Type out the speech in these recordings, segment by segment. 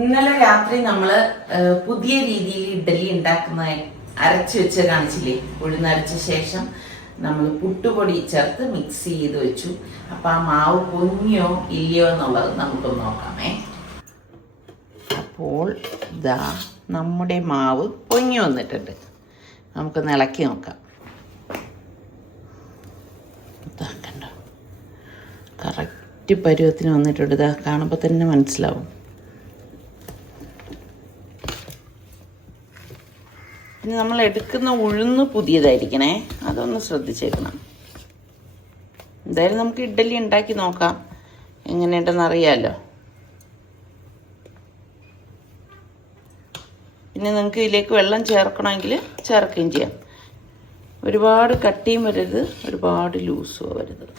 ഇന്നലെ രാത്രി നമ്മള് പുതിയ രീതിയിൽ ഇഡ്ഡലി ഉണ്ടാക്കുന്ന അരച്ചു വെച്ച് കാണിച്ചില്ലേ. ഉഴുന്നരച്ച ശേഷം നമ്മൾ പുട്ടുപൊടി ചേർത്ത് മിക്സ് ചെയ്ത് വെച്ചു. അപ്പൊ ആ മാവ് പൊങ്ങിയോ ഇല്ലയോ എന്നുള്ളത് നമുക്കൊന്ന് നോക്കാമേ. അപ്പോൾ ഇതാ നമ്മുടെ മാവ് പൊങ്ങി വന്നിട്ടുണ്ട്. നമുക്കൊന്ന് ഇളക്കി നോക്കാം. ഇതാ കണ്ടോ, കറക്റ്റ് പരുവത്തിന് വന്നിട്ടുണ്ട്. ഇതാ കാണുമ്പോൾ തന്നെ മനസ്സിലാവും. പിന്നെ നമ്മൾ എടുക്കുന്ന ഉഴുന്ന് പുതിയതായിരിക്കണേ, അതൊന്ന് ശ്രദ്ധിച്ചേക്കണം. എന്തായാലും നമുക്ക് ഇഡ്ഡലി ഉണ്ടാക്കി നോക്കാം, എങ്ങനെയുണ്ടെന്ന് അറിയാമല്ലോ. പിന്നെ നിങ്ങൾക്ക് ഇതിലേക്ക് വെള്ളം ചേർക്കണമെങ്കിൽ ചേർക്കുകയും ചെയ്യാം. ഒരുപാട് കട്ടിയും വരരുത്, ഒരുപാട് ലൂസും വരരുത്.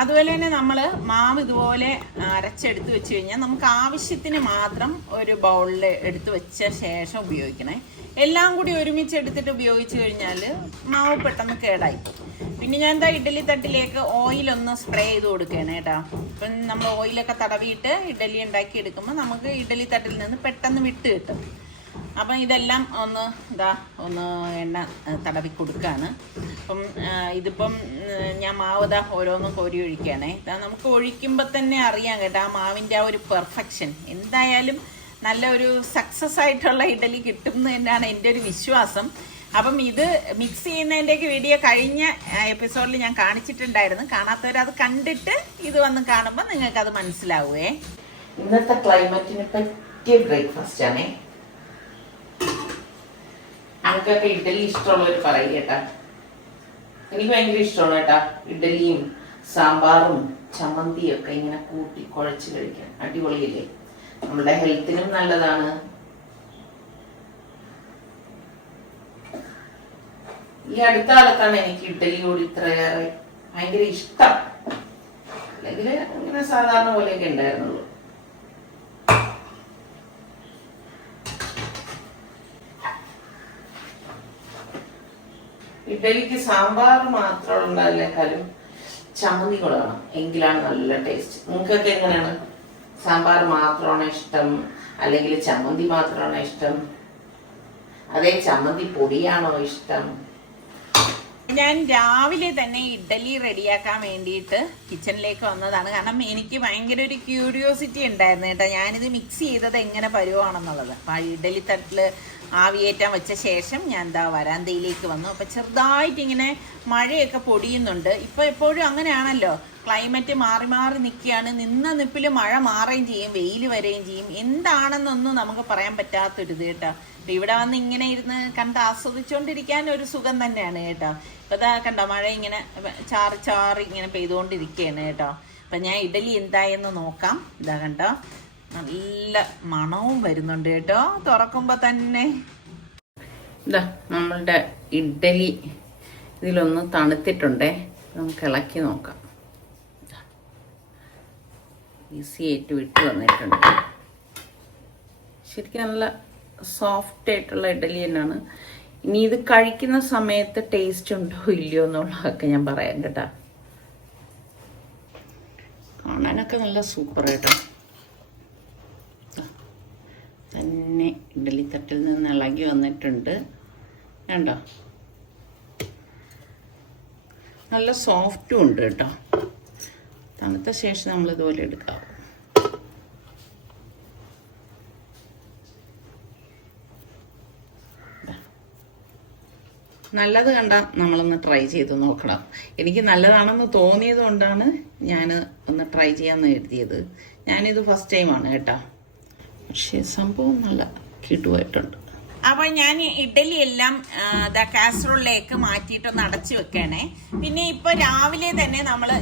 അതുപോലെ തന്നെ നമ്മൾ മാവ് ഇതുപോലെ അരച്ചെടുത്ത് വെച്ച് കഴിഞ്ഞാൽ നമുക്ക് ആവശ്യത്തിന് മാത്രം ഒരു ബൗളിൽ എടുത്ത് വെച്ച ശേഷം ഉപയോഗിക്കണേ. എല്ലാം കൂടി ഒരുമിച്ച് എടുത്തിട്ട് ഉപയോഗിച്ച് കഴിഞ്ഞാൽ മാവ് പെട്ടെന്ന് കേടായി. പിന്നെ ഞാൻ എന്താ ഇഡ്ഡലി തട്ടിലേക്ക് ഓയിലൊന്ന് സ്പ്രേ ചെയ്ത് കൊടുക്കുകയാണ് കേട്ടോ. ഇപ്പം നമ്മൾ ഓയിലൊക്കെ തടവിയിട്ട് ഇഡ്ഡലി ഉണ്ടാക്കി എടുക്കുമ്പോൾ നമുക്ക് ഇഡ്ഡലി തട്ടിൽ നിന്ന് പെട്ടെന്ന് വിട്ട് കിട്ടും. അപ്പം ഇതെല്ലാം ഒന്ന് എണ്ണ തടവി കൊടുക്കുകയാണ്. അപ്പം ഇതിപ്പം ഞാൻ മാവ് ഓരോന്നും കോരി ഒഴിക്കുകയാണേ. നമുക്ക് ഒഴിക്കുമ്പോൾ തന്നെ അറിയാം കേട്ടോ ആ മാവിൻ്റെ ആ ഒരു പെർഫെക്ഷൻ. എന്തായാലും നല്ല ഒരു സക്സസ് ആയിട്ടുള്ള ഇഡ്ഡലി കിട്ടും എന്ന് തന്നെയാണ് എൻ്റെ ഒരു വിശ്വാസം. അപ്പം ഇത് മിക്സ് ചെയ്യുന്നതിൻ്റെയൊക്കെ വീഡിയോ കഴിഞ്ഞ എപ്പിസോഡിൽ ഞാൻ കാണിച്ചിട്ടുണ്ടായിരുന്നു. കാണാത്തവരത് കണ്ടിട്ട് ഇത് വന്ന് കാണുമ്പോൾ നിങ്ങൾക്കത് മനസ്സിലാവുമേ. ഇന്നത്തെ ക്ലൈമറ്റിന് പറ്റിയ ബ്രേക്ക്ഫാസ്റ്റ് ആണേ. നമുക്കൊക്കെ ഇഡ്ഡലി ഇഷ്ടമുള്ളവർ പറയും കേട്ടാ. എനിക്ക് ഭയങ്കര ഇഷ്ടമാണ് കേട്ടാ ഇഡ്ഡലിയും സാമ്പാറും ചമ്മന്തിയും ഒക്കെ ഇങ്ങനെ കൂട്ടി കുഴച്ച് കഴിക്കാൻ. അടിപൊളിയില്ലേ, നമ്മുടെ ഹെൽത്തിനും നല്ലതാണ്. ഈ അടുത്ത കാലത്താണ് എനിക്ക് ഇഡ്ഡലിയോട് ഇത്രയേറെ ഭയങ്കര ഇഷ്ടം. അല്ലെങ്കിൽ ഇങ്ങനെ സാധാരണ പോലെയൊക്കെ ഉണ്ടായിരുന്നുള്ളൂ. ഇഡ്ഡലിക്ക് സാമ്പാർ മാത്രം ഉണ്ടാതിനേക്കാളും ചമ്മന്തി കൊടുക്കണം, എങ്കിലാണ് നല്ല ടേസ്റ്റ്. നിങ്ങൾക്കൊക്കെ എങ്ങനെയാണ്? സാമ്പാർ മാത്രമാണോ ഇഷ്ടം, അല്ലെങ്കിൽ ചമ്മന്തി മാത്രമാണോ ഇഷ്ടം, അതേ ചമ്മന്തി പൊടിയാണോ ഇഷ്ടം? ഞാൻ രാവിലെ തന്നെ ഇഡ്ഡലി റെഡിയാക്കാൻ വേണ്ടിയിട്ട് കിച്ചണിലേക്ക് വന്നതാണ്. കാരണം എനിക്ക് ഭയങ്കര ഒരു ക്യൂരിയോസിറ്റി ഉണ്ടായിരുന്നു കേട്ടോ, ഞാനിത് മിക്സ് ചെയ്തത് എങ്ങനെ പരുവാണെന്നുള്ളത്. അപ്പം ആ ഇഡ്ഡലി തട്ടിൽ ആവിയേറ്റാൻ വെച്ച ശേഷം ഞാൻ വരാന്തയിലേക്ക് വന്നു. അപ്പം ചെറുതായിട്ട് ഇങ്ങനെ മഴയൊക്കെ പൊടിയുന്നുണ്ട്. ഇപ്പോൾ എപ്പോഴും അങ്ങനെയാണല്ലോ, ക്ലൈമറ്റ് മാറി മാറി നിൽക്കുകയാണ്. നിന്ന നിപ്പിൽ മഴ മാറുകയും ചെയ്യും, വെയിൽ വരികയും ചെയ്യും. എന്താണെന്നൊന്നും നമുക്ക് പറയാൻ പറ്റാത്തൊരിത് കേട്ടോ. അപ്പം ഇവിടെ വന്ന് ഇങ്ങനെ ഇരുന്ന് കണ്ട് ആസ്വദിച്ചുകൊണ്ടിരിക്കാൻ ഒരു സുഖം തന്നെയാണ് കേട്ടോ. അപ്പം ഇതാ കണ്ടോ, മഴ ഇങ്ങനെ ചാറി ചാറി ഇങ്ങനെ പെയ്തുകൊണ്ടിരിക്കുകയാണ് കേട്ടോ. അപ്പം ഞാൻ ഇഡ്ഡലി എന്തായെന്ന് നോക്കാം. ഇതാ കണ്ടോ, നല്ല മണവും വരുന്നുണ്ട് കേട്ടോ തുറക്കുമ്പോൾ തന്നെ. ഇതാ നമ്മളുടെ ഇഡ്ഡലി ഇതിലൊന്ന് തണുത്തിട്ടുണ്ടേ, നമുക്ക് ഇളക്കി നോക്കാം. ഈസി ആയിട്ട് വിട്ട് വന്നിട്ടുണ്ട്. ശരിക്കും നല്ല സോഫ്റ്റ് ആയിട്ടുള്ള ഇഡ്ഡലി തന്നെയാണ്. ഇനി ഇത് കഴിക്കുന്ന സമയത്ത് ടേസ്റ്റ് ഉണ്ടോ ഇല്ലയോ എന്നുള്ളതൊക്കെ ഞാൻ പറയാം കേട്ടോ. കാണാനൊക്കെ നല്ല സൂപ്പർ കേട്ടോ. തന്നെ ഇഡ്ഡലി തട്ടിൽ നിന്ന് ഇളകി വന്നിട്ടുണ്ട് കണ്ടോ, നല്ല സോഫ്റ്റും ഉണ്ട് കേട്ടോ. തണുത്ത ശേഷം നമ്മൾ ഇതുപോലെ എടുക്കാം. നല്ലത് കണ്ടാൽ നമ്മളൊന്ന് ട്രൈ ചെയ്ത് നോക്കണം. എനിക്ക് നല്ലതാണെന്ന് തോന്നിയത് കൊണ്ടാണ് ഞാൻ ഒന്ന് ട്രൈ ചെയ്യാമെന്ന് കരുതിയത്. ഞാനിത് ഫസ്റ്റ് ടൈമാണ് കേട്ടോ, പക്ഷേ സംഭവം നല്ല കിട്ടുമായിട്ടുണ്ട്. അപ്പോൾ ഞാൻ ഇഡ്ഡലി എല്ലാം കാസറോളിലേക്ക് മാറ്റിയിട്ടൊന്ന് അടച്ചു വെക്കണേ. പിന്നെ ഇപ്പോൾ രാവിലെ തന്നെ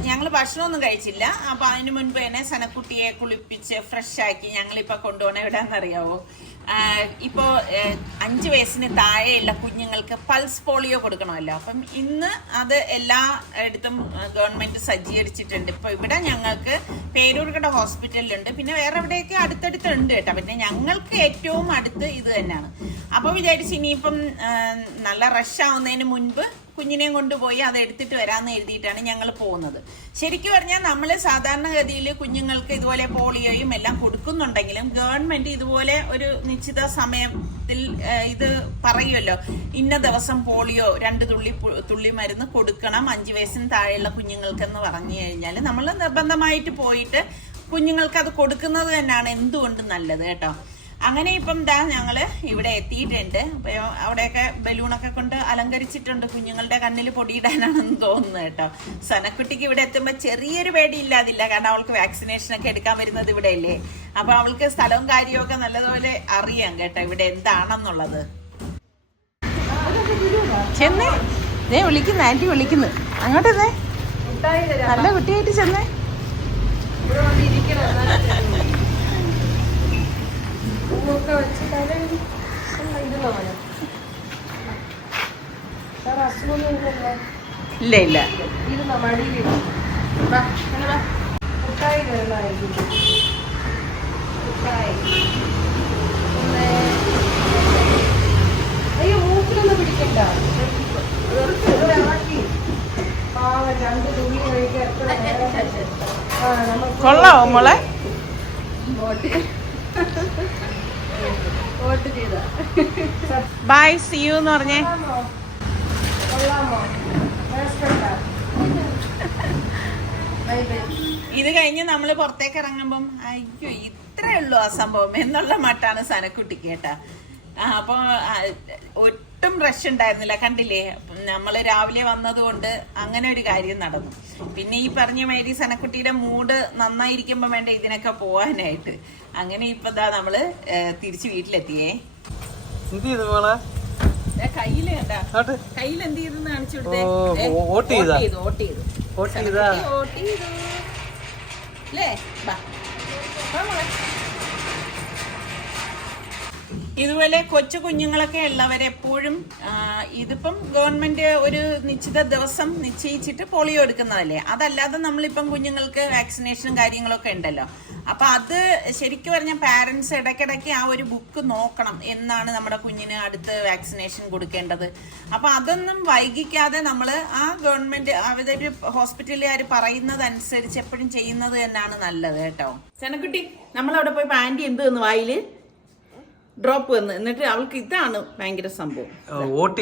ഞങ്ങൾ ഭക്ഷണമൊന്നും കഴിച്ചില്ല. അപ്പോൾ അതിന് മുൻപ് തന്നെ സനക്കുട്ടിയെ കുളിപ്പിച്ച് ഫ്രഷാക്കി ഞങ്ങളിപ്പോൾ കൊണ്ടുപോകണ എവിടെയാണെന്നറിയാവോ, ഇപ്പോൾ 5 വയസ്സിന് താഴെയുള്ള കുഞ്ഞുങ്ങൾക്ക് പൾസ് പോളിയോ കൊടുക്കണമല്ലോ. അപ്പം ഇന്ന് അത് എല്ലായിടത്തും ഗവൺമെൻറ് സജ്ജീകരിച്ചിട്ടുണ്ട്. ഇപ്പോൾ ഇവിടെ ഞങ്ങൾക്ക് പേരൂർക്കട ഹോസ്പിറ്റലിലുണ്ട്, പിന്നെ വേറെ എവിടെയൊക്കെ അടുത്തടുത്തുണ്ട് കേട്ടോ. പിന്നെ ഞങ്ങൾക്ക് ഏറ്റവും അടുത്ത് ഇത് തന്നെയാണ്. അപ്പോൾ വിചാരിച്ച് ഇനിയിപ്പം നല്ല റഷ് ആവുന്നതിന് മുൻപ് കുഞ്ഞിനെയും കൊണ്ടുപോയി അത് എടുത്തിട്ട് വരാമെന്ന് എഴുതിയിട്ടാണ് ഞങ്ങൾ പോകുന്നത്. ശരിക്കും പറഞ്ഞാൽ നമ്മൾ സാധാരണഗതിയിൽ കുഞ്ഞുങ്ങൾക്ക് ഇതുപോലെ പോളിയോയും എല്ലാം കൊടുക്കുന്നുണ്ടെങ്കിലും ഗവൺമെന്റ് ഇതുപോലെ ഒരു നിശ്ചിത സമയത്തിൽ ഇത് പറയുമല്ലോ, ഇന്ന ദിവസം പോളിയോ 2 തുള്ളി മരുന്ന് കൊടുക്കണം 5 വയസ്സിന് താഴെയുള്ള കുഞ്ഞുങ്ങൾക്കെന്ന് പറഞ്ഞു കഴിഞ്ഞാൽ നമ്മൾ നിർബന്ധമായിട്ട് പോയിട്ട് കുഞ്ഞുങ്ങൾക്ക് അത് കൊടുക്കുന്നത് തന്നെയാണ് എന്തുകൊണ്ടും നല്ലത് കേട്ടോ. അങ്ങനെ ഇപ്പം ഞങ്ങള് ഇവിടെ എത്തിയിട്ടുണ്ട്. അപ്പൊ അവിടെയൊക്കെ ബലൂണൊക്കെ കൊണ്ട് അലങ്കരിച്ചിട്ടുണ്ട്. കുഞ്ഞുങ്ങളുടെ കണ്ണിൽ പൊടിയിടാനാണെന്ന് തോന്നുന്നു കേട്ടോ. സനക്കുട്ടിക്ക് ഇവിടെ എത്തുമ്പോ ചെറിയൊരു പേടി ഇല്ലാതില്ല, കാരണം അവൾക്ക് വാക്സിനേഷൻ ഒക്കെ എടുക്കാൻ വരുന്നത് ഇവിടെ അല്ലേ. അപ്പൊ അവൾക്ക് സ്ഥലവും കാര്യമൊക്കെ നല്ലതുപോലെ അറിയാം കേട്ടോ ഇവിടെ എന്താണെന്നുള്ളത്. ചെന്നേ ദേ വിളിക്കുന്നു, ആന്റി വിളിക്കുന്നു, അങ്ങോട്ട് നല്ല കുട്ടിയായിട്ട് ചെന്നേ. ഇല്ല ഇല്ല അയ്യോ മൂക്കിലൊന്നും പിടിക്കണ്ട. കൊള്ളാവോ മോളെ? ബൈ, സി യു എന്ന് പറഞ്ഞേ. ഇത് കഴിഞ്ഞ് നമ്മൾ പുറത്തേക്ക് ഇറങ്ങുമ്പം അയ്യോ ഇത്രേ ഉള്ളൂ ആ സംഭവം എന്നുള്ള മട്ടാണ് സനക്കുട്ടിക്ക് കേട്ടാ. അപ്പൊ ഒട്ടും റഷ് ഉണ്ടായിരുന്നില്ല, കണ്ടില്ലേ. നമ്മൾ രാവിലെ വന്നതുകൊണ്ട് അങ്ങനെ ഒരു കാര്യം നടന്നു. പിന്നെ ഈ പറഞ്ഞ മാതിരി സനക്കുട്ടിയുടെ മൂഡ് നന്നായിരിക്കുമ്പോ വേണ്ട ഇതിനൊക്കെ പോവാനായിട്ട്. അങ്ങനെ ഇപ്പൊ നമ്മള് തിരിച്ച് വീട്ടിലെത്തിയേ. കയ്യില് കണ്ടാ, കയ്യിൽ എന്ത് ചെയ്തെന്ന് കാണിച്ചു കൊടുത്തേ. ഓട്ട് ചെയ്തു അല്ലേ. ഇതുപോലെ കൊച്ചു കുഞ്ഞുങ്ങളൊക്കെ ഉള്ളവരെപ്പോഴും ഇതിപ്പം ഗവൺമെന്റ് ഒരു നിശ്ചിത ദിവസം നിശ്ചയിച്ചിട്ട് പോളിയോ എടുക്കുന്നതല്ലേ. അതല്ലാതെ നമ്മളിപ്പം കുഞ്ഞുങ്ങൾക്ക് വാക്സിനേഷനും കാര്യങ്ങളൊക്കെ ഉണ്ടല്ലോ. അപ്പൊ അത് ശരിക്കും പറഞ്ഞാൽ പാരന്റ്സ് ഇടയ്ക്കിടയ്ക്ക് ആ ഒരു ബുക്ക് നോക്കണം, എന്നാണ് നമ്മുടെ കുഞ്ഞിന് അടുത്ത് വാക്സിനേഷൻ കൊടുക്കേണ്ടത്. അപ്പൊ അതൊന്നും വൈകിക്കാതെ നമ്മൾ ആ ഗവൺമെന്റ് അവരൊരു ഹോസ്പിറ്റലുകാർ പറയുന്നത് അനുസരിച്ച് എപ്പോഴും ചെയ്യുന്നത് തന്നെയാണ് നല്ലത് കേട്ടോ. ചെനക്കുട്ടി നമ്മളവിടെ പോയി ആന്റി എന്ത് തന്നു വായില് ഡ്രോപ്പ് വന്ന്, എന്നിട്ട് അവൾക്ക് ഇതാണ് ഭയങ്കര സംഭവം. വോട്ട്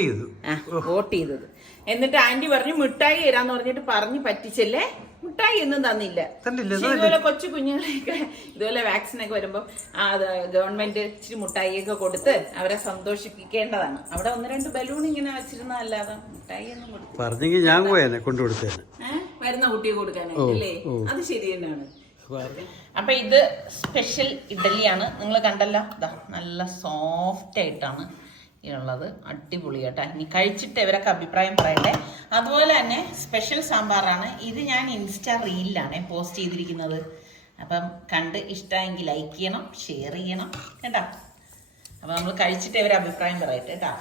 ചെയ്തത്. എന്നിട്ട് ആന്റി പറഞ്ഞു മിഠായി തരാന്ന് പറഞ്ഞിട്ട് പറഞ്ഞു പറ്റിച്ചല്ലേ. മിഠായി ഒന്നും തന്നില്ല. ഇതുപോലെ കൊച്ചു കുഞ്ഞുങ്ങളെയൊക്കെ ഇതുപോലെ വാക്സിനൊക്കെ വരുമ്പോ ഗവൺമെന്റ് ഇച്ചിരി മിഠായിയൊക്കെ കൊടുത്ത് അവരെ സന്തോഷിപ്പിക്കേണ്ടതാണ്. അവിടെ 1-2 ബലൂൺ ഇങ്ങനെ വെച്ചിരുന്നല്ലാതെ മിഠായി ഒന്നും കൊടുത്തു ഞാൻ കൊണ്ടുകൊടുത്തേ വരുന്ന കുട്ടിയെ കൊടുക്കാനായിട്ടല്ലേ. അത് ശരി തന്നെയാണ്. അപ്പൊ ഇത് സ്പെഷ്യൽ ഇഡലിയാണ്. നിങ്ങൾ കണ്ടല്ലോ, നല്ല സോഫ്റ്റ് ആയിട്ടാണ് ഇതിനുള്ളത്. അടിപൊളി കേട്ടോ. ഇനി കഴിച്ചിട്ട് ഇവരൊക്കെ അഭിപ്രായം പറയട്ടെ. അതുപോലെ തന്നെ സ്പെഷ്യൽ സാമ്പാറാണ് ഇത്. ഞാൻ ഇൻസ്റ്റാ റീലിലാണ് പോസ്റ്റ് ചെയ്തിരിക്കുന്നത്. അപ്പം കണ്ട് ഇഷ്ടമെങ്കിൽ ലൈക്ക് ചെയ്യണം, ഷെയർ ചെയ്യണം കേട്ടോ. അപ്പൊ നമ്മൾ കഴിച്ചിട്ട് ഇവരെ അഭിപ്രായം പറയട്ടെ കേട്ടോ.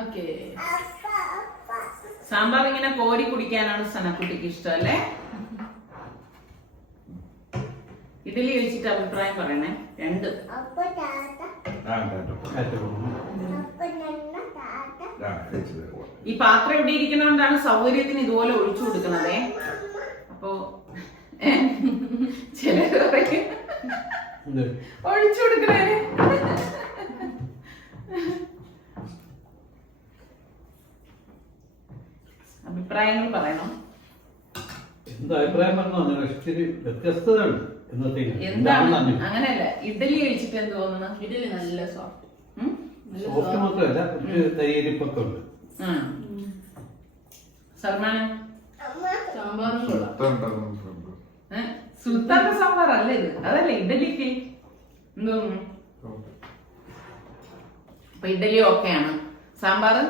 ഓക്കെ, സാമ്പാർ ഇങ്ങനെ കോരി കുടിക്കാനാണ് സനക്കുട്ടിക്ക് ഇഷ്ടം അല്ലേ. ഇഡലി കഴിച്ചിട്ട് അഭിപ്രായം പറയണേ. 2 ഈ പാത്രം ഇവിടെ ഇരിക്കുന്നതുകൊണ്ടാണ് സൗകര്യത്തിന് ഇതുപോലെ ഒഴിച്ചു കൊടുക്കണതേ. അപ്പൊ ചിലര് പറയും ഒഴിച്ചു കൊടുക്കണേ. അഭിപ്രായങ്ങൾ പറയണം. അഭിപ്രായം പറഞ്ഞോ, വ്യത്യസ്തതയുണ്ട്. എന്താണ് അങ്ങനെയല്ല, ഇഡലി കഴിച്ചിട്ട് എന്ത് തോന്നുന്നു? ഇഡലി നല്ല സോഫ്റ്റ് മാത്രമല്ല തരിപ്പൊക്കെ ഉണ്ട്. സൽമാൻ സാമ്പാറും സുൽത്താന്റെ സാമ്പാർ അല്ലേ ഇത്? അതല്ലേ ഇഡലിക്ക് എന്തോന്നു. അപ്പൊ ഇഡലി ഓക്കെയാണ്. സാമ്പാറ്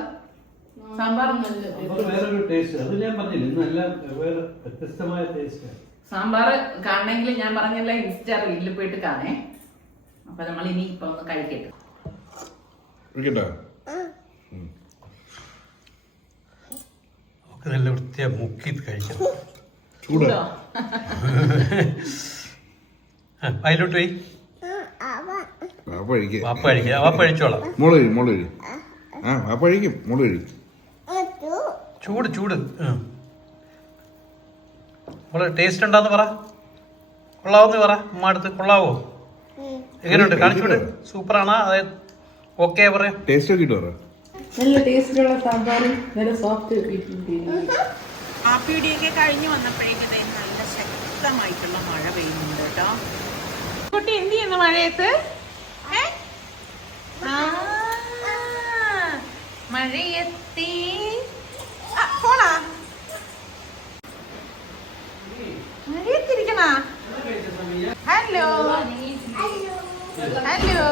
വേറൊരു ടേസ്റ്റ്. അത് ഞാൻ പറഞ്ഞില്ല, നല്ല വേറെ വ്യത്യസ്തമായ ടേസ്റ്റ്. സാമ്പാർ കാണണമെങ്കിൽ ഞാൻ പറഞ്ഞല്ല ഇൻസ്റ്റാ റീലിൽ പോയിട്ട് കാണേ. അപ്പൊ നമ്മൾ ഇനി ഇപ്പൊ ഒന്ന് കഴിക്കട്ടെ. നല്ല വൃത്തിയാ മുക്കി കഴിക്കണം. അതിലോട്ട് പോയി വാപ്പ കഴിച്ചോളാം. ആ പാപ്പ കഴിക്കും, മോള് കഴിക്കും. ചൂട് ചൂട്. മോള് ടേസ്റ്റ് ഉണ്ടാന്ന് പറ, കൊള്ളാവോന്ന് പറ. ഉമ്മ അടുത്ത് കൊള്ളാവോ? എങ്ങനെയുണ്ട്? കാണിച്ചൂടെ? സൂപ്പറാണോ? അതായത് ഓക്കെ പറയാം. ടേസ്റ്റ് ഒക്കെ ഇട്ട് പറ. നല്ല ടേസ്റ്റിലുള്ള സാമ്പാറും നല്ല സോഫ്റ്റ് കാപ്പിയുടെയൊക്കെ കഴിഞ്ഞ് വന്നപ്പോഴേക്കും നല്ല ശക്തമായിട്ടുള്ള മഴ പെയ്യുന്നുണ്ട് കേട്ടോ. കുട്ടി എന്ത് ചെയ്യുന്നു മഴയത്ത്? മഴയെത്തി പോണാ, മഴയത്തിരിക്കണ. Hello hello.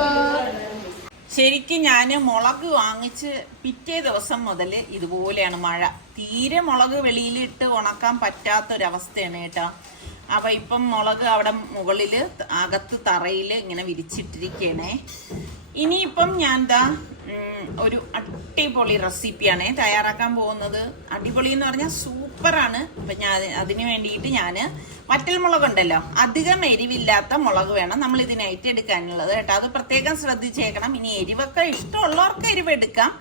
ശരിക്കും ഞാൻ മുളക് വാങ്ങിച്ച് പിറ്റേ ദിവസം മുതൽ ഇതുപോലെയാണ് മഴ. തീരെ മുളക് വെളിയിലിട്ട് ഉണക്കാൻ പറ്റാത്തൊരവസ്ഥയാണ് കേട്ടോ. അപ്പം ഇപ്പം മുളക് അവിടെ മുകളിൽ അകത്ത് തറയിൽ ഇങ്ങനെ വിരിച്ചിട്ടിരിക്കണേ. ഇനിയിപ്പം ഞാൻ ഒരു അടിപൊളി റെസിപ്പിയാണ് തയ്യാറാക്കാൻ പോകുന്നത്. അടിപൊളി എന്ന് പറഞ്ഞാൽ സൂപ്പറാണ്. അപ്പം ഞാൻ അതിന് വേണ്ടിയിട്ട് ഞാൻ വറ്റൽ മുളകുണ്ടല്ലോ, അധികം എരിവില്ലാത്ത മുളക് വേണം നമ്മൾ ഇതിനായിട്ട് എടുക്കാനുള്ളത് കേട്ടോ. അത് പ്രത്യേകം ശ്രദ്ധിച്ചേക്കണം. ഇനി എരിവൊക്കെ ഇഷ്ടമുള്ളവർക്ക് എരിവ് എടുക്കാം.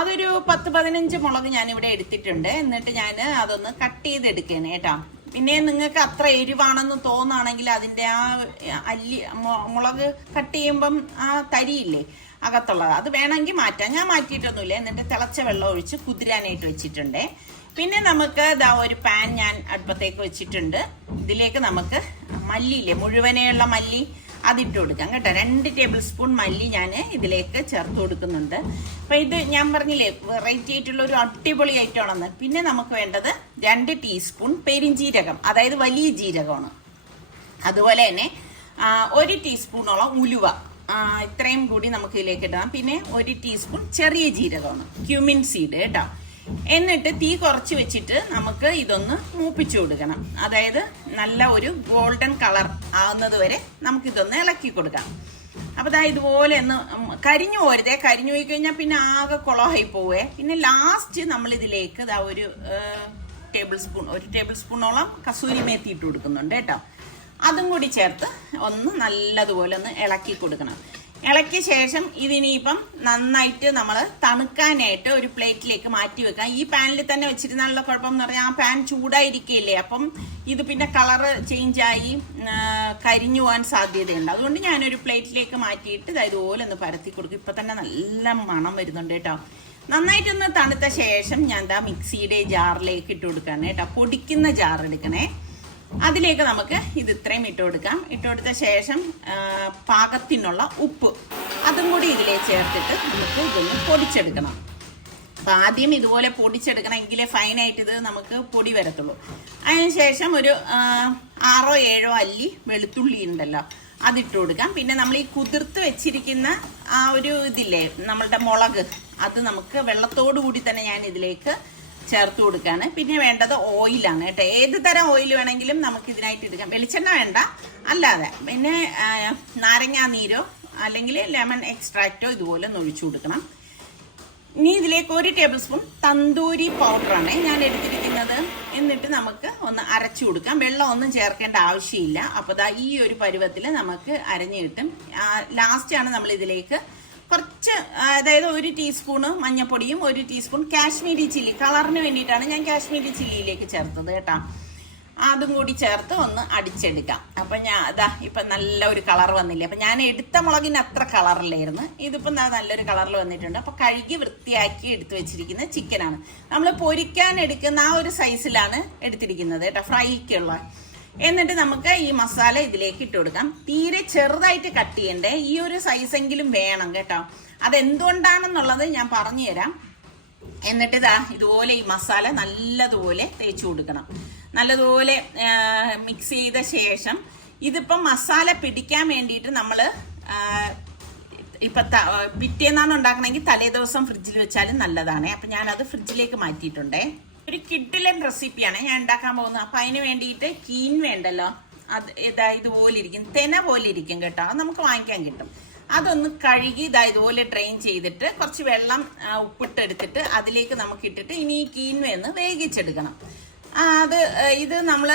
അതൊരു 10-15 മുളക് ഞാനിവിടെ എടുത്തിട്ടുണ്ട്. എന്നിട്ട് ഞാൻ അതൊന്ന് കട്ട് ചെയ്തെടുക്കേനെ കേട്ടോ. പിന്നെ നിങ്ങൾക്ക് അത്ര എരിവാണെന്ന് തോന്നുകയാണെങ്കിൽ അതിൻ്റെ ആ മുളക് കട്ട് ചെയ്യുമ്പം ആ തരിയില്ലേ അകത്തുള്ളത്, അത് വേണമെങ്കിൽ മാറ്റാം. ഞാൻ മാറ്റിയിട്ടൊന്നുമില്ല. എന്നിട്ട് തിളച്ച വെള്ളം ഒഴിച്ച് കുതിരാനായിട്ട് വെച്ചിട്ടുണ്ട്. പിന്നെ നമുക്ക് ഒരു പാൻ ഞാൻ അടുപ്പത്തേക്ക് വെച്ചിട്ടുണ്ട്. ഇതിലേക്ക് നമുക്ക് മല്ലിയില്ലേ, മുഴുവനെയുള്ള മല്ലി, അതിട്ട് കൊടുക്കാം കേട്ടോ. 2 ടേബിൾ സ്പൂൺ മല്ലി ഞാൻ ഇതിലേക്ക് ചേർത്ത് കൊടുക്കുന്നുണ്ട്. അപ്പം ഇത് ഞാൻ പറഞ്ഞില്ലേ വെറൈറ്റി ആയിട്ടുള്ള ഒരു അടിപൊളി ഐറ്റമാണെന്ന്. പിന്നെ നമുക്ക് വേണ്ടത് 2 ടീസ്പൂൺ പെരിഞ്ജീരകം, അതായത് വലിയ ജീരകമാണ്. അതുപോലെ തന്നെ 1 ടീസ്പൂണോളം ഉലുവ, ഇത്രയും കൂടി നമുക്ക് ഇതിലേക്ക് ഇടാം. പിന്നെ 1 ടീസ്പൂൺ ചെറിയ ജീരകമാണ്, ക്യൂമിൻ സീഡ് കേട്ടോ. എന്നിട്ട് തീ കുറച്ച് വെച്ചിട്ട് നമുക്ക് ഇതൊന്ന് മൂപ്പിച്ചു കൊടുക്കണം. അതായത് നല്ല ഒരു ഗോൾഡൻ കളർ ആവുന്നത് വരെ നമുക്കിതൊന്ന് ഇളക്കി കൊടുക്കാം. അപ്പോൾ ഇതുപോലെ ഒന്ന് കരിഞ്ഞു പോരുതേ. കരിഞ്ഞു പോയി കഴിഞ്ഞാൽ പിന്നെ ആകെ കുളമായി പോവേ. പിന്നെ ലാസ്റ്റ് നമ്മളിതിലേക്ക് ഒരു ടേബിൾ സ്പൂണോളം കസൂരി മേത്തി ഇട്ട് കൊടുക്കുന്നുണ്ട് കേട്ടോ. അതും കൂടി ചേർത്ത് ഒന്ന് നല്ലതുപോലെ ഒന്ന് ഇളക്കി കൊടുക്കണം. ഇളക്കിയ ശേഷം ഇതിനിപ്പം നന്നായിട്ട് നമ്മൾ തണുക്കാനായിട്ട് ഒരു പ്ലേറ്റിലേക്ക് മാറ്റി വെക്കാം. ഈ പാനിൽ തന്നെ വെച്ചിരുന്നുള്ള കുഴപ്പം എന്ന് പറഞ്ഞാൽ ആ പാൻ ചൂടായിരിക്കില്ലേ, അപ്പം ഇത് പിന്നെ കളറ് ചേഞ്ചായി കരിഞ്ഞു പോകാൻ സാധ്യതയുണ്ട്. അതുകൊണ്ട് ഞാനൊരു പ്ലേറ്റിലേക്ക് മാറ്റിയിട്ട് ഇതുപോലെ ഒന്ന് പരത്തി കൊടുക്കും. ഇപ്പം തന്നെ നല്ല മണം വരുന്നുണ്ട് കേട്ടോ. നന്നായിട്ടൊന്ന് തണുത്ത ശേഷം ഞാൻ മിക്സിയുടെ ജാറിലേക്ക് ഇട്ട് കൊടുക്കുകയാണ് കേട്ടോ. പൊടിക്കുന്ന ജാർ എടുക്കണേ. അതിലേക്ക് നമുക്ക് ഇത് ഇത്രയും ഇട്ട് കൊടുക്കാം. ഇട്ട് കൊടുത്ത ശേഷം പാകത്തിനുള്ള ഉപ്പ് അതും കൂടി ഇതിലേക്ക് ചേർത്തിട്ട് നമുക്ക് ഇതൊന്ന് പൊടിച്ചെടുക്കണം. അപ്പം ആദ്യം ഇതുപോലെ പൊടിച്ചെടുക്കണം, എങ്കിലേ ഫൈനായിട്ട് ഇത് നമുക്ക് പൊടി വരത്തുള്ളൂ. അതിനുശേഷം ഒരു 6-7 അല്ലി വെളുത്തുള്ളി ഉണ്ടല്ലോ, അതിട്ട് കൊടുക്കാം. പിന്നെ നമ്മൾ ഈ കുതിർത്ത് വെച്ചിരിക്കുന്ന ആ ഒരു ഇതില്ലേ നമ്മളുടെ മുളക്, അത് നമുക്ക് വെള്ളത്തോടു കൂടി തന്നെ ഞാൻ ഇതിലേക്ക് ചേർത്ത് കൊടുക്കുകയാണ്. പിന്നെ വേണ്ടത് ഓയിലാണ് കേട്ടോ. ഏത് തരം ഓയിൽ വേണമെങ്കിലും നമുക്ക് ഇതിനായിട്ട് എടുക്കാം. വെളിച്ചെണ്ണ വേണ്ട, അല്ലാതെ പിന്നെ നാരങ്ങാ നീരോ അല്ലെങ്കിൽ ലെമൺ എക്സ്ട്രാക്റ്റോ ഇതുപോലെ ഒന്ന് ഒഴിച്ചു കൊടുക്കണം. ഇനി ഇതിലേക്ക് 1 ടേബിൾ സ്പൂൺ തന്തൂരി പൗഡറാണ് ഞാൻ എടുത്തിരിക്കുന്നത്. എന്നിട്ട് നമുക്ക് ഒന്ന് അരച്ചു കൊടുക്കാം. വെള്ളം ഒന്നും ചേർക്കേണ്ട ആവശ്യമില്ല. അപ്പോൾ ഈ ഒരു പരുവത്തിൽ നമുക്ക് അരഞ്ഞു കിട്ടും. ലാസ്റ്റാണ് നമ്മൾ ഇതിലേക്ക് കുറച്ച്, അതായത് 1 ടീസ്പൂണ് മഞ്ഞൾപ്പൊടിയും 1 ടീസ്പൂൺ കാശ്മീരി ചില്ലി, കളറിന് വേണ്ടിയിട്ടാണ് ഞാൻ കാശ്മീരി ചില്ലിയിലേക്ക് ചേർത്തത് കേട്ടോ. അതും കൂടി ചേർത്ത് ഒന്ന് അടിച്ചെടുക്കാം. അപ്പം ഞാൻ ഇപ്പം നല്ല ഒരു കളർ വന്നില്ലേ. അപ്പം ഞാൻ എടുത്ത മുളകിന് അത്ര കളറിലായിരുന്നു. ഇതിപ്പം നല്ലൊരു കളറിൽ വന്നിട്ടുണ്ട്. അപ്പം കഴുകി വൃത്തിയാക്കി എടുത്തു വെച്ചിരിക്കുന്ന ചിക്കനാണ്. നമ്മൾ പൊരിക്കാൻ എടുക്കുന്ന ആ ഒരു സൈസിലാണ് എടുത്തിരിക്കുന്നത് കേട്ടോ, ഫ്രൈക്കുള്ള. എന്നിട്ട് നമുക്ക് ഈ മസാല ഇതിലേക്ക് ഇട്ട് കൊടുക്കാം. തീരെ ചെറുതായിട്ട് കട്ട് ചെയ്യണ്ടേ, ഈ ഒരു സൈസെങ്കിലും വേണം കേട്ടോ. അതെന്തുകൊണ്ടാണെന്നുള്ളത് ഞാൻ പറഞ്ഞു തരാം. എന്നിട്ട് ഇതുപോലെ ഈ മസാല നല്ലതുപോലെ തേച്ച് കൊടുക്കണം. നല്ലതുപോലെ മിക്സ് ചെയ്ത ശേഷം ഇതിപ്പം മസാല പിടിക്കാൻ വേണ്ടിയിട്ട് നമ്മൾ ഇപ്പം പിറ്റേന്നാണ് ഉണ്ടാക്കണമെങ്കിൽ തലേ ദിവസം ഫ്രിഡ്ജിൽ വെച്ചാലും നല്ലതാണ്. അപ്പം ഞാനത് ഫ്രിഡ്ജിലേക്ക് മാറ്റിയിട്ടുണ്ടേ. ഒരു കിഡിലൻ റെസിപ്പിയാണ് ഞാൻ ഉണ്ടാക്കാൻ പോകുന്നത്. അപ്പം അതിന് വേണ്ടിയിട്ട് കീൻ വേണ്ടല്ലോ, അത് ഇതുപോലെ ഇരിക്കും, തെന പോലെ ഇരിക്കും കേട്ടോ. അത് നമുക്ക് വാങ്ങിക്കാൻ കിട്ടും. അതൊന്ന് കഴുകി ഇതുപോലെ ഡ്രെയിൻ ചെയ്തിട്ട് കുറച്ച് വെള്ളം ഉപ്പിട്ടെടുത്തിട്ട് അതിലേക്ക് നമുക്ക് ഇട്ടിട്ട് ഇനി ഈ കീൻവയൊന്ന് വേവിച്ചെടുക്കണം. ഇത് നമ്മൾ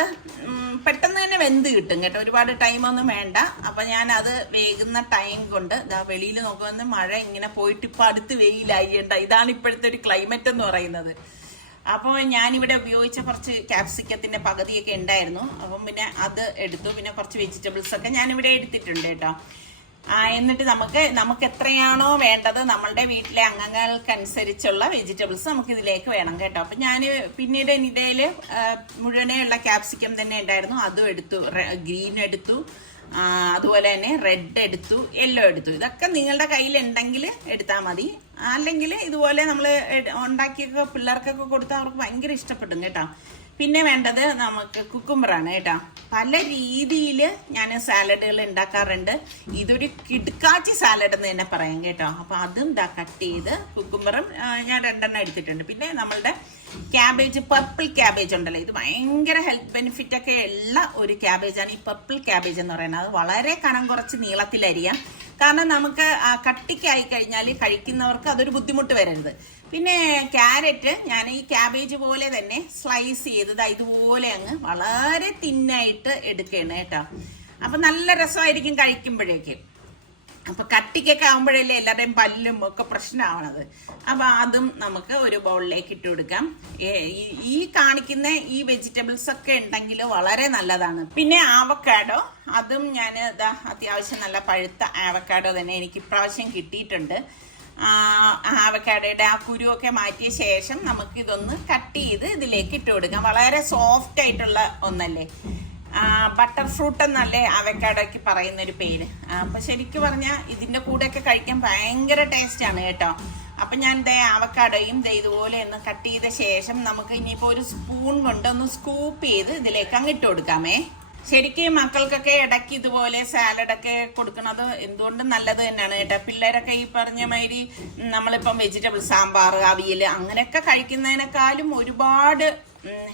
പെട്ടെന്ന് തന്നെ വെന്ത് കിട്ടും കേട്ടോ, ഒരുപാട് ടൈമൊന്നും വേണ്ട. അപ്പം ഞാൻ അത് വേകുന്ന ടൈം കൊണ്ട് ഇതാ വെളിയിൽ നോക്കുമ്പോൾ മഴ ഇങ്ങനെ പോയിട്ട് ഇപ്പം അടുത്ത് വെയിലായിണ്ട. ഇതാണ് ഇപ്പോഴത്തെ ഒരു ക്ലൈമറ്റ് എന്ന് പറയുന്നത്. അപ്പോൾ ഞാനിവിടെ ഉപയോഗിച്ച കുറച്ച് ക്യാപ്സിക്കത്തിൻ്റെ പകുതിയൊക്കെ ഉണ്ടായിരുന്നു. അപ്പം പിന്നെ അത് എടുത്തു. പിന്നെ കുറച്ച് വെജിറ്റബിൾസ് ഒക്കെ ഞാനിവിടെ എടുത്തിട്ടുണ്ട് കേട്ടോ. എന്നിട്ട് നമുക്ക് എത്രയാണോ വേണ്ടത് നമ്മളുടെ വീട്ടിലെ അംഗങ്ങൾക്കനുസരിച്ചുള്ള വെജിറ്റബിൾസ് നമുക്ക് ഇതിലേക്ക് വേണം കേട്ടോ. അപ്പം ഞാൻ പിന്നീട് ഇതിൽ മുഴുവനെയുള്ള ക്യാപ്സിക്കം തന്നെ ഉണ്ടായിരുന്നു, അതും എടുത്തു. ഗ്രീൻ എടുത്തു, അതുപോലെ തന്നെ റെഡ് എടുത്തു, യെല്ലോ എടുത്തു. ഇതൊക്കെ നിങ്ങളുടെ കയ്യിലുണ്ടെങ്കിൽ എടുത്താൽ മതി. അല്ലെങ്കിൽ ഇതുപോലെ നമ്മൾ ഉണ്ടാക്കിയൊക്കെ പിള്ളേർക്കൊക്കെ കൊടുത്താൽ അവർക്ക് ഭയങ്കര ഇഷ്ടപ്പെടും കേട്ടോ. പിന്നെ വേണ്ടത് നമുക്ക് കുക്കുംബറാണ് കേട്ടോ. പല രീതിയിൽ ഞാൻ സാലഡുകൾ ഉണ്ടാക്കാറുണ്ട്. ഇതൊരു കിടുക്കാച്ചി സാലഡ് എന്ന് തന്നെ പറയാം കേട്ടോ. അപ്പോൾ അതും കട്ട് ചെയ്ത് കുക്കുംബറും ഞാൻ 2 എടുത്തിട്ടുണ്ട്. പിന്നെ നമ്മളുടെ ക്യാബേജ്, പർപ്പിൾ ക്യാബേജ് ഉണ്ടല്ലോ, ഇത് ഭയങ്കര ഹെൽത്ത് ബെനിഫിറ്റ് ഒക്കെ ഉള്ള ഒരു ക്യാബേജാണ് ഈ പർപ്പിൾ ക്യാബേജ് എന്ന് പറയുന്നത്. അത് വളരെ കനം കുറച്ച് നീളത്തിലരിയാം, കാരണം നമുക്ക് കട്ടിക്കായി കഴിഞ്ഞാൽ കഴിക്കുന്നവർക്ക് അതൊരു ബുദ്ധിമുട്ട് വരരുത്. പിന്നെ ക്യാരറ്റ് ഞാൻ ഈ ക്യാബേജ് പോലെ തന്നെ സ്ലൈസ് ചെയ്തത് ഇതുപോലെ അങ്ങ് വളരെ തിന്നായിട്ട് എടുക്കുകയാണ് കേട്ടോ. അപ്പം നല്ല രസമായിരിക്കും കഴിക്കുമ്പോഴേക്ക്. അപ്പം കട്ടിക്കൊക്കെ ആകുമ്പോഴല്ലേ എല്ലാവരുടെയും പല്ലും ഒക്കെ പ്രശ്നമാവണത്. അപ്പം അതും നമുക്ക് ഒരു ബൗളിലേക്ക് ഇട്ട് കൊടുക്കാം. ഈ കാണിക്കുന്ന ഈ വെജിറ്റബിൾസ് ഒക്കെ ഉണ്ടെങ്കിൽ വളരെ നല്ലതാണ്. പിന്നെ ആവക്കാഡോ, അതും ഞാൻ അത്യാവശ്യം നല്ല പഴുത്ത ആവക്കാഡോ തന്നെ എനിക്ക് ഇപ്രാവശ്യം കിട്ടിയിട്ടുണ്ട്. ആവക്കാഡോയുടെ ആ കുരുവൊക്കെ മാറ്റിയ ശേഷം നമുക്ക് ഇതൊന്ന് കട്ട് ചെയ്ത് ഇതിലേക്ക് ഇട്ട് കൊടുക്കാം. വളരെ സോഫ്റ്റ് ആയിട്ടുള്ള ഒന്നല്ലേ, ബട്ടർ ഫ്രൂട്ട് എന്നല്ലേ അവക്കാഡോയ്ക്ക് പറയുന്നൊരു പേര്. അപ്പം ശരിക്കും പറഞ്ഞാൽ ഇതിൻ്റെ കൂടെയൊക്കെ കഴിക്കാൻ ഭയങ്കര ടേസ്റ്റാണ് കേട്ടോ. അപ്പം ഞാൻ അവക്കാഡോയും ഇതുപോലെ ഒന്ന് കട്ട് ചെയ്ത ശേഷം നമുക്ക് ഇനിയിപ്പോൾ ഒരു സ്പൂൺ കൊണ്ട് ഒന്ന് സ്കൂപ്പ് ചെയ്ത് ഇതിലേക്ക് അങ്ങ് ഇട്ട് കൊടുക്കാമേ. ശരിക്കും മക്കൾക്കൊക്കെ ഇടയ്ക്ക് ഇതുപോലെ സാലഡൊക്കെ കൊടുക്കുന്നത് എന്തുകൊണ്ടും നല്ലത് തന്നെയാണ് കേട്ടോ. പിള്ളേരൊക്കെ ഈ പറഞ്ഞ മാതിരി നമ്മളിപ്പം വെജിറ്റബിൾ സാമ്പാർ, അവിയൽ അങ്ങനെയൊക്കെ കഴിക്കുന്നതിനേക്കാളും ഒരുപാട്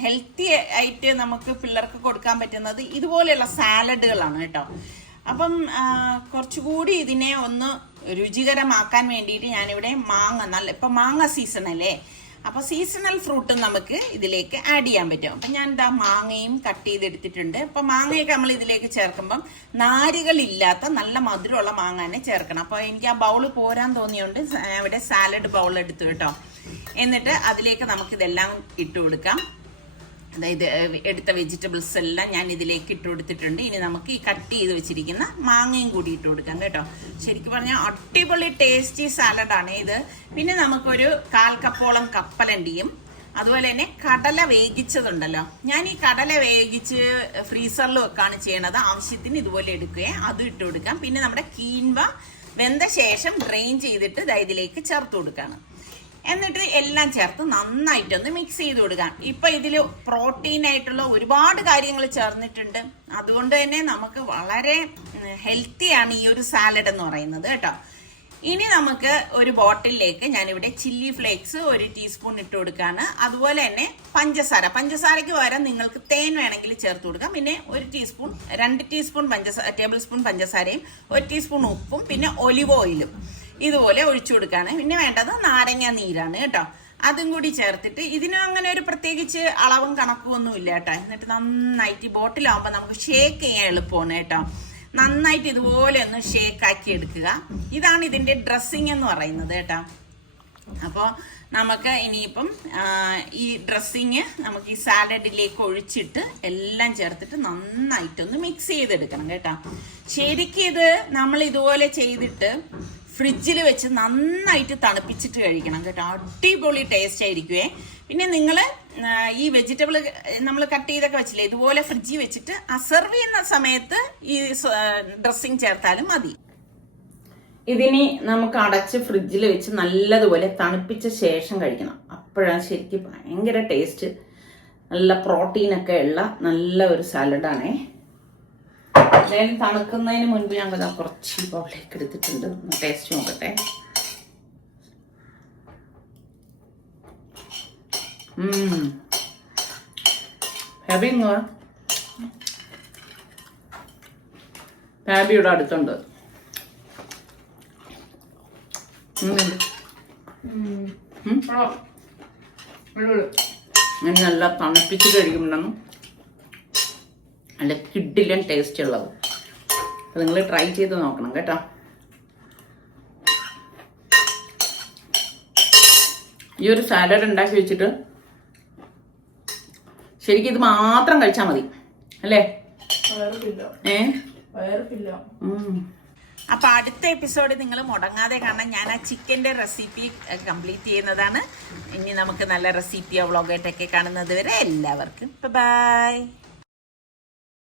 ഹെൽത്തി ആയിട്ട് നമുക്ക് പിള്ളേർക്ക് കൊടുക്കാൻ പറ്റുന്നത് ഇതുപോലെയുള്ള സാലഡുകളാണ് കേട്ടോ. അപ്പം കുറച്ചുകൂടി ഇതിനെ ഒന്ന് രുചികരമാക്കാൻ വേണ്ടിയിട്ട് ഞാനിവിടെ ഇപ്പം മാങ്ങ സീസൺ അല്ലേ, അപ്പോൾ സീസണൽ ഫ്രൂട്ടും നമുക്ക് ഇതിലേക്ക് ആഡ് ചെയ്യാൻ പറ്റും. അപ്പം ഞാൻ മാങ്ങയും കട്ട് ചെയ്തെടുത്തിട്ടുണ്ട്. അപ്പം മാങ്ങയൊക്കെ നമ്മൾ ഇതിലേക്ക് ചേർക്കുമ്പം നാരുകളില്ലാത്ത നല്ല മധുരമുള്ള മാങ്ങ തന്നെ ചേർക്കണം. അപ്പോൾ എനിക്ക് ആ ബൗൾ പോരാൻ തോന്നിയോണ്ട് ഇവിടെ സാലഡ് ബൗൾ എടുത്തു കേട്ടോ. എന്നിട്ട് അതിലേക്ക് നമുക്കിതെല്ലാം ഇട്ട് കൊടുക്കാം. അതായത് എടുത്ത വെജിറ്റബിൾസ് എല്ലാം ഞാൻ ഇതിലേക്ക് ഇട്ട് കൊടുത്തിട്ടുണ്ട്. ഇനി നമുക്ക് ഈ കട്ട് ചെയ്ത് വെച്ചിരിക്കുന്ന മാങ്ങയും കൂടി ഇട്ട് കൊടുക്കാം കേട്ടോ. ശരിക്കും പറഞ്ഞാൽ അടിപൊളി ടേസ്റ്റി സാലഡാണ് ഇത്. പിന്നെ നമുക്കൊരു 1/4 കപ്പോളം കപ്പലണ്ടിയും അതുപോലെ തന്നെ കടല വേവിച്ചതുണ്ടല്ലോ, ഞാൻ ഈ കടല വേവിച്ച് ഫ്രീസറിൽ വെക്കാണ് ചെയ്യണത്. ആവശ്യത്തിന് ഇതുപോലെ എടുക്കുകയും അതും ഇട്ട് കൊടുക്കാം. പിന്നെ നമ്മുടെ കീൻവ വെന്ത ശേഷം ഡ്രെയിൻ ചെയ്തിട്ട് ഇതിലേക്ക് ചേർത്ത് കൊടുക്കുകയാണ്. എന്നിട്ട് എല്ലാം ചേർത്ത് നന്നായിട്ടൊന്ന് മിക്സ് ചെയ്ത് കൊടുക്കാം. ഇപ്പൊ ഇതിൽ പ്രോട്ടീൻ ആയിട്ടുള്ള ഒരുപാട് കാര്യങ്ങൾ ചേർന്നിട്ടുണ്ട്. അതുകൊണ്ട് തന്നെ നമുക്ക് വളരെ ഹെൽത്തിയാണ് ഈ ഒരു സാലഡ് എന്ന് പറയുന്നത് കേട്ടോ. ഇനി നമുക്ക് ഒരു ബോട്ടിലേക്ക് ഞാനിവിടെ ചില്ലി ഫ്ലേക്സ് 1 ടീസ്പൂൺ ഇട്ട് കൊടുക്കുകയാണ്. അതുപോലെ തന്നെ പഞ്ചസാരയ്ക്ക് പകരം നിങ്ങൾക്ക് തേൻ വേണമെങ്കിൽ ചേർത്ത് കൊടുക്കാം. പിന്നെ 2 ടീസ്പൂൺ ടേബിൾ സ്പൂൺ പഞ്ചസാരയും 1 ടീസ്പൂൺ ഉപ്പും പിന്നെ ഒലിവ് ഓയിലും ഇതുപോലെ ഒഴിച്ചു കൊടുക്കുകയാണ്. പിന്നെ വേണ്ടത് നാരങ്ങ നീരാണ് കേട്ടോ. അതും കൂടി ചേർത്തിട്ട് ഇതിനും അങ്ങനെ ഒരു പ്രത്യേകിച്ച് അളവും കണക്കും ഒന്നും ഇല്ല കേട്ടോ. എന്നിട്ട് നന്നായിട്ട് ബോട്ടിലാവുമ്പോൾ നമുക്ക് ഷേക്ക് ചെയ്യാൻ എളുപ്പമാണ് കേട്ടോ. നന്നായിട്ട് ഇതുപോലെ ഒന്ന് ഷേക്ക് ആക്കി എടുക്കുക. ഇതാണ് ഇതിന്റെ ഡ്രസ്സിങ് എന്ന് പറയുന്നത് കേട്ടോ. അപ്പോൾ നമുക്ക് ഇനിയിപ്പം ഈ ഡ്രസ്സിങ് നമുക്ക് ഈ സാലഡിലേക്ക് ഒഴിച്ചിട്ട് എല്ലാം ചേർത്തിട്ട് നന്നായിട്ടൊന്ന് മിക്സ് ചെയ്തെടുക്കണം കേട്ടോ. ശരിക്കും ഇത് നമ്മൾ ഇതുപോലെ ചെയ്തിട്ട് ഫ്രിഡ്ജിൽ വെച്ച് നന്നായിട്ട് തണുപ്പിച്ചിട്ട് കഴിക്കണം കേട്ടോ. അടിപൊളി ടേസ്റ്റ് ആയിരിക്കുവേ. പിന്നെ നിങ്ങൾ ഈ വെജിറ്റബിൾ നമ്മൾ കട്ട് ചെയ്തൊക്കെ വെച്ചില്ലേ, ഇതുപോലെ ഫ്രിഡ്ജിൽ വെച്ചിട്ട് സെർവ് ചെയ്യുന്ന സമയത്ത് ഈ ഡ്രസ്സിങ് ചേർത്താലും മതി. ഇതിനി നമുക്ക് അടച്ച് ഫ്രിഡ്ജിൽ വെച്ച് നല്ലതുപോലെ തണുപ്പിച്ച ശേഷം കഴിക്കണം. അപ്പോഴാണ് ശരിക്കും ഭയങ്കര ടേസ്റ്റ്. നല്ല പ്രോട്ടീനൊക്കെ ഉള്ള നല്ല ഒരു സാലഡാണേ. എന്തായാലും തണുക്കുന്നതിന് മുൻപ് ഞങ്ങൾ കുറച്ച് ബൗളിലേക്ക് എടുത്തിട്ടുണ്ട്. ടേസ്റ്റ് നോക്കട്ടെ. ഹാബിയുടെ അടുത്തുണ്ട്. നല്ല തണുപ്പിച്ച് കഴിക്കുമ്പോഴാണ് നല്ല കിഡിലും ടേസ്റ്റ് ഉള്ളത്. അപ്പോൾ നിങ്ങൾ ട്രൈ ചെയ്ത് നോക്കണം കേട്ടോ. ഈ ഒരു സാലഡ് ഉണ്ടാക്കി വെച്ചിട്ട് ശരിക്കും ഇത് മാത്രം കഴിച്ചാൽ മതി അല്ലേ? അപ്പൊ അടുത്ത എപ്പിസോഡ് നിങ്ങൾ മുടങ്ങാതെ കാണാൻ ഞാൻ ആ ചിക്കൻ്റെ റെസിപ്പി കംപ്ലീറ്റ് ചെയ്യുന്നതാണ്. ഇനി നമുക്ക് നല്ല റെസിപ്പിയോ വ്ളോഗായിട്ടൊക്കെ കാണുന്നത് വരെ എല്ലാവർക്കും ബൈ.